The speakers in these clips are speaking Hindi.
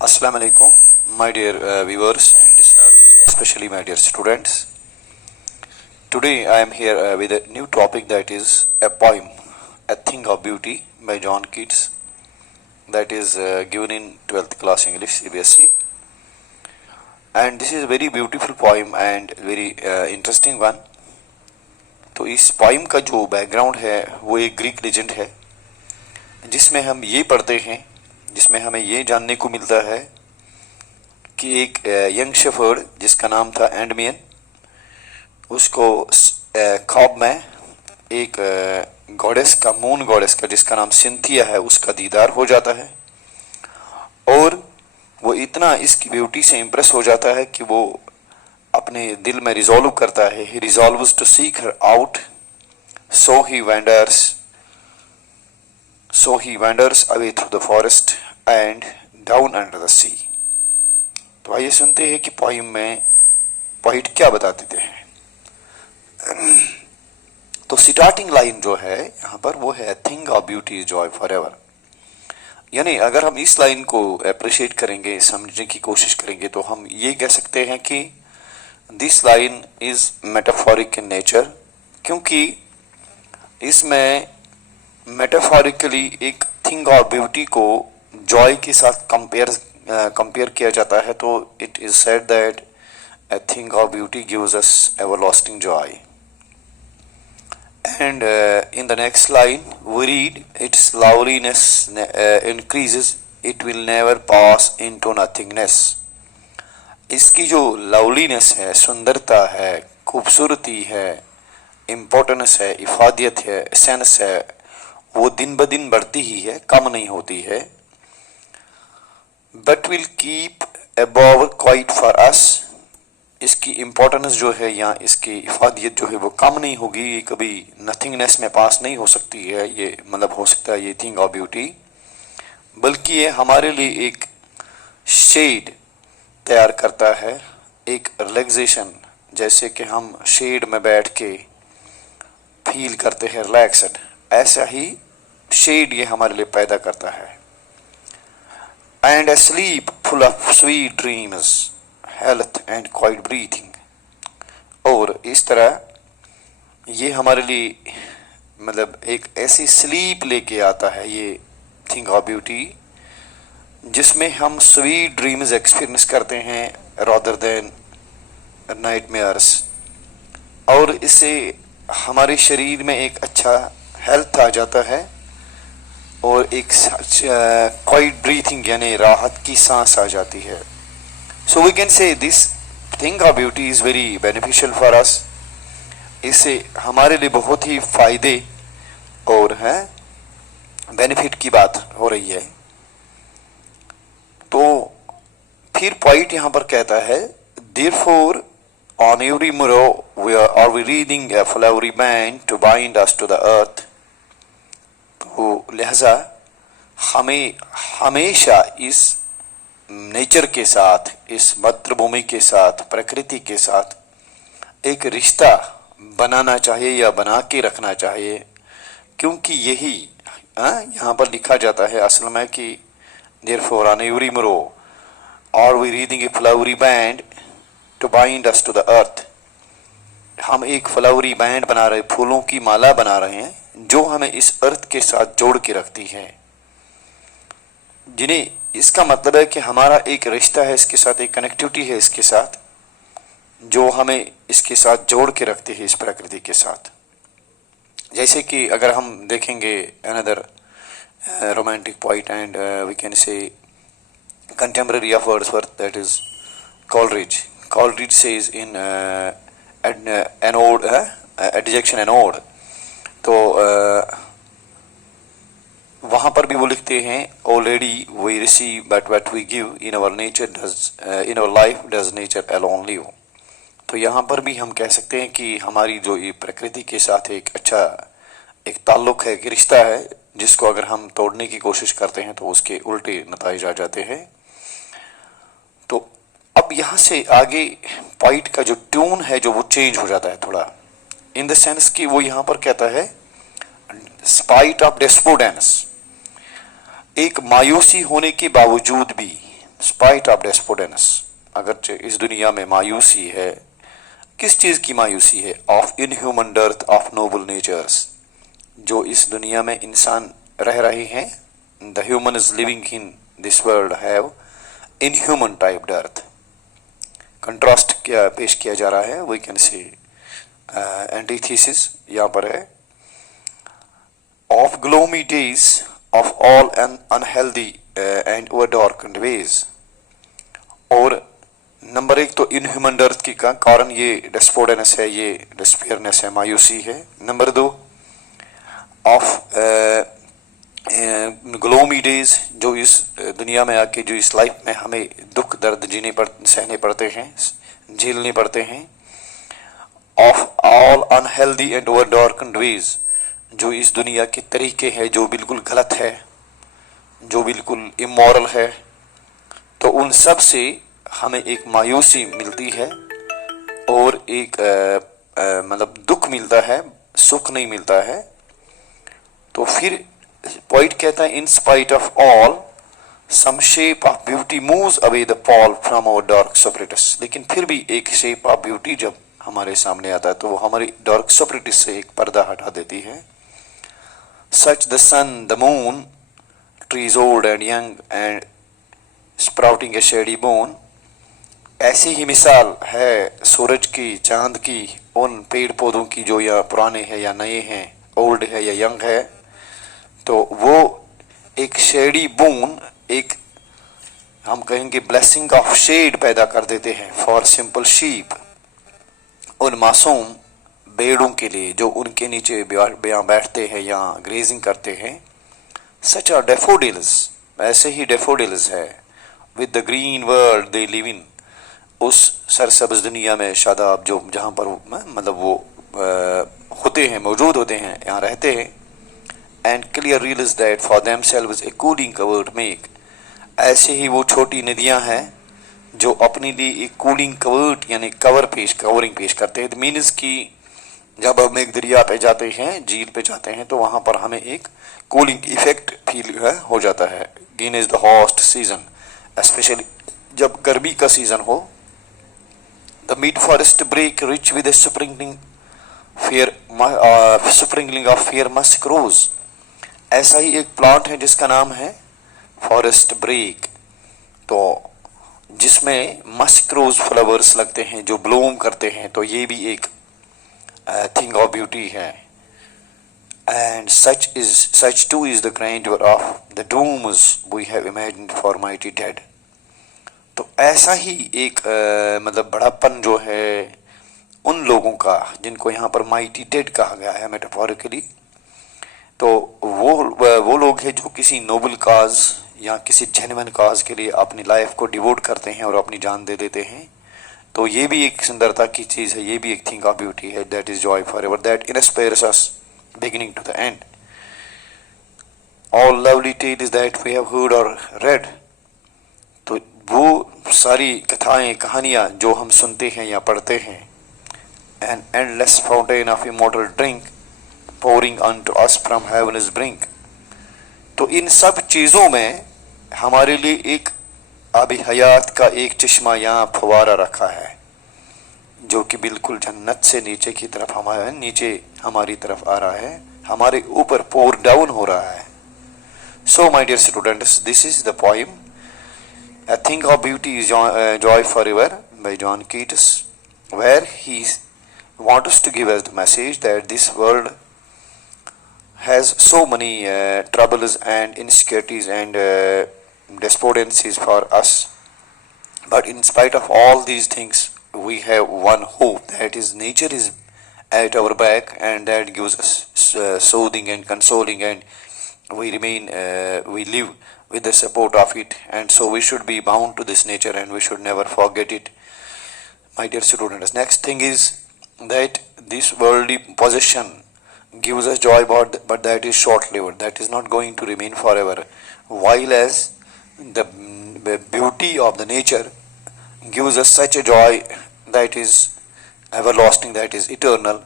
Assalamu alaikum, my dear viewers and listeners, especially my dear students. Today I am here with a new topic, that is a poem, A Thing of Beauty by John Keats, that is given in 12th class English CBSE. And this is a very beautiful poem and very interesting one. तो इस पोइम का जो बैकग्राउंड है वो एक ग्रीक लेजेंड है, जिसमें हम ये पढ़ते हैं, जिसमें हमें ये जानने को मिलता है कि एक यंग शेफर्ड जिसका नाम था एंडमियन, उसको ख्वाब में एक गॉडेस का, मून गॉडेस का, जिसका नाम सिंथिया है, उसका दीदार हो जाता है। और वो इतना इसकी ब्यूटी से इम्प्रेस हो जाता है कि वो अपने दिल में रिजॉल्व करता है, he resolves to seek her out, so he wanders away through the forest and down under the sea। तो आइए सुनते हैं कि पोइम में पोइट क्या बता देते हैं। तो स्टार्टिंग लाइन जो है यहाँ पर वो है, thing of beauty is joy for ever. यानी अगर हम इस लाइन को अप्रिशिएट करेंगे, समझने की कोशिश करेंगे, तो हम ये कह सकते हैं कि this line is metaphoric in nature, क्योंकि इसमें मेटाफोरिकली एक थिंग ऑफ ब्यूटी को जॉय के साथ कंपेयर किया जाता है। तो it is said that a thing of beauty gives us everlasting joy। And in the next line we read, its loveliness increases, it will never pass into nothingness। इसकी जो लवलीनेस है, सुंदरता है, खूबसूरती है, इम्पोर्टेंस है, इफादियत है, सेंस है, वो दिन ब दिन बढ़ती ही है, कम नहीं होती है। But will keep above quiet for us, इसकी इम्पोर्टेंस जो है या इसकी इफादियत जो है वो कम नहीं होगी, ये कभी नथिंगनेस में पास नहीं हो सकती है। ये मतलब हो सकता है ये थिंग ऑफ ब्यूटी, बल्कि ये हमारे लिए एक शेड तैयार करता है, एक रिलैक्सेशन, जैसे कि हम शेड में बैठ के फील करते हैं रिलैक्स्ड, ऐसा ही शेड ये हमारे लिए पैदा करता है। And A sleep full of sweet dreams, health and quite breathing. और इस तरह ये हमारे लिए मतलब एक ऐसी स्लीप लेके आता है ये थिंग ऑफ ब्यूटी, जिसमें हम स्वीट ड्रीम्स एक्सपीरियंस करते हैं रादर देन नाइटमेयर्स। और इससे हमारे शरीर में एक अच्छा हेल्थ आ जाता है और एक क्वाइट ब्रीथिंग यानी राहत की सांस आ जाती है। So we can say this thing of beauty is very beneficial for us. इससे हमारे लिए बहुत ही फायदे और है बेनिफिट की बात हो रही है। तो फिर पॉइंट यहां पर कहता है, therefore on every morrow are we reading a flowery band to bind us to the earth। तो लिहाजा हमें हमेशा इस नेचर के साथ, इस मातृभूमि के साथ, प्रकृति के साथ एक रिश्ता बनाना चाहिए या बना के रखना चाहिए, क्योंकि यही यहाँ पर लिखा जाता है असल में कि therefore on every morrow are we reading a flowery band to bind us to the earth। हम एक फ्लावरी बैंड बना रहे, फूलों की माला बना रहे हैं जो हमें इस अर्थ के साथ जोड़ के रखती है, जिन्हें इसका मतलब है कि हमारा एक रिश्ता है इसके साथ, एक कनेक्टिविटी है इसके साथ, जो हमें इसके साथ जोड़ के रखती है इस प्रकृति के साथ। जैसे कि अगर हम देखेंगे another romantic poet and we can say contemporary of Wordsworth, that is Coleridge। Coleridge says in an ode, adjection and ode। तो वहाँ पर भी वो लिखते हैं, already we receive but what we give in our nature does in our life does nature alone live। तो यहाँ पर भी हम कह सकते हैं कि हमारी जो ये प्रकृति के साथ एक अच्छा एक ताल्लुक है, एक रिश्ता है, जिसको अगर हम तोड़ने की कोशिश करते हैं तो उसके उल्टे नतीजे आ जाते हैं। तो अब यहाँ से आगे पॉइंट का जो ट्यून है जो वो चेंज हो जाता है थोड़ा, इन द सेंस कि वो यहाँ पर कहता है, स्पाइट ऑफ डेस्पोडेंस, एक मायूसी होने के बावजूद भी, स्पाइट ऑफ डेस्पोडेंस, अगरचे इस दुनिया में मायूसी है, किस चीज की मायूसी है? Of inhuman dearth of noble natures, जो इस दुनिया में इंसान रह रहे हैं, the human is living in this world have inhuman type dearth. Contrast क्या पेश किया जा रहा है? वी कैन से एंटीथीसिस यहाँ पर है, of gloomy days of all an unhealthy and overdarkened ways. और नंबर एक तो इनह्यूमन डर्थ की का कारण ये डेस्पोडेनेस है, ये डिस्पेयरनेस है, मायूसी है। नंबर दो ऑफ ग्लोमी डेज, जो इस दुनिया में आके जो इस लाइफ में हमें दुख दर्द सहने पड़ते हैं, झेलने पड़ते हैं। Of all unhealthy and overdarkened ways, जो इस दुनिया के तरीके हैं जो बिल्कुल गलत है, जो बिल्कुल इमोरल है, तो उन सब से हमें एक मायूसी मिलती है और एक मतलब दुख मिलता है, सुख नहीं मिलता है। तो फिर पोइट कहता है, in spite of all some shape of beauty moves away the pall from our dark spirits. लेकिन फिर भी एक शेप ऑफ ब्यूटी जब हमारे सामने आता है तो वो हमारी डार्क सेपरेटिस से एक पर्दा हटा देती है। Such the sun the moon trees old and young and sprouting a shady boon. ऐसी ही मिसाल है सूरज की, चांद की, उन पेड़ पौधों की जो या पुराने हैं या नए हैं, ओल्ड है या यंग है। तो वो एक शेडी बून, एक हम कहेंगे ब्लेसिंग ऑफ शेड पैदा कर देते हैं फॉर सिंपल शीप, उन मासूम भेड़ों के लिए जो उनके नीचे बैठते हैं या ग्रेजिंग करते हैं। सच आर डेफोडिल्स, ऐसे ही डेफोडिल्स है, with the green world they live in, उस सरसब्ज दुनिया में शादाब जो जहाँ पर मतलब वो होते हैं, मौजूद होते हैं, यहाँ रहते हैं। And clear realise that for themselves a cooling covered make, ऐसे ही वो छोटी नदियां हैं जो अपने लिए एक कूलिंग कवर्ड यानी कवरिंग पेश करते हैं। मीन्स की जब हम एक दरिया पे जाते हैं, झील पे जाते हैं, तो वहां पर हमें एक कूलिंग इफेक्ट फील हो जाता है। In is the hot season, specially जब गर्मी का सीजन हो। The mid forest brake rich with sprinkling of fair musk rose, ऐसा ही एक प्लांट है जिसका नाम है फॉरेस्ट ब्रेक, तो जिसमें मस्क रोज फ्लावर्स लगते हैं जो ब्लूम करते हैं। तो ये भी एक थिंग ऑफ ब्यूटी है। And such too is the grandeur of the dooms we have imagined for mighty dead. तो ऐसा ही एक मतलब बड़ापन जो है उन लोगों का जिनको यहाँ पर माइटी डेड कहा गया है मेटाफोरिकली। तो वो लोग हैं जो किसी नोबल काज या किसी जेन्युइन काज के लिए अपनी लाइफ को डिवोट करते हैं और अपनी जान दे देते हैं। तो ये भी एक सुंदरता की चीज है, ये भी एक थिंग ऑफ ब्यूटी है। That is joy for ever, that inspires us beginning to the end. All lovely tales that we have heard और रेड, तो वो सारी कथाएं कहानियां जो हम सुनते हैं या पढ़ते हैं। An endless fountain of immortal drink pouring unto us from heaven's brink। तो इन सब चीजों में हमारे लिए एक आबी हयात का एक चश्मा यहाँ फवारा रखा है जो कि बिल्कुल जन्नत से नीचे की तरफ हमारी तरफ आ रहा है, हमारे ऊपर पोर डाउन हो रहा है। So my dear students, this is the poem A Thing of Beauty is Joy Forever by John Keats, where he wants us to give us the message that this world has so many troubles and insecurities and despondencies for us, but in spite of all these things we have one hope, that is nature is at our back and that gives us soothing and consoling, and we live with the support of it, and so we should be bound to this nature and we should never forget it, my dear students. Next thing is that this worldly possession gives us joy, but that is short-lived, that is not going to remain forever, while as the beauty of the nature gives us such a joy that is everlasting, that is eternal.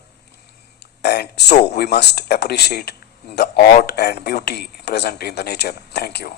And so we must appreciate the art and beauty present in the nature. Thank you.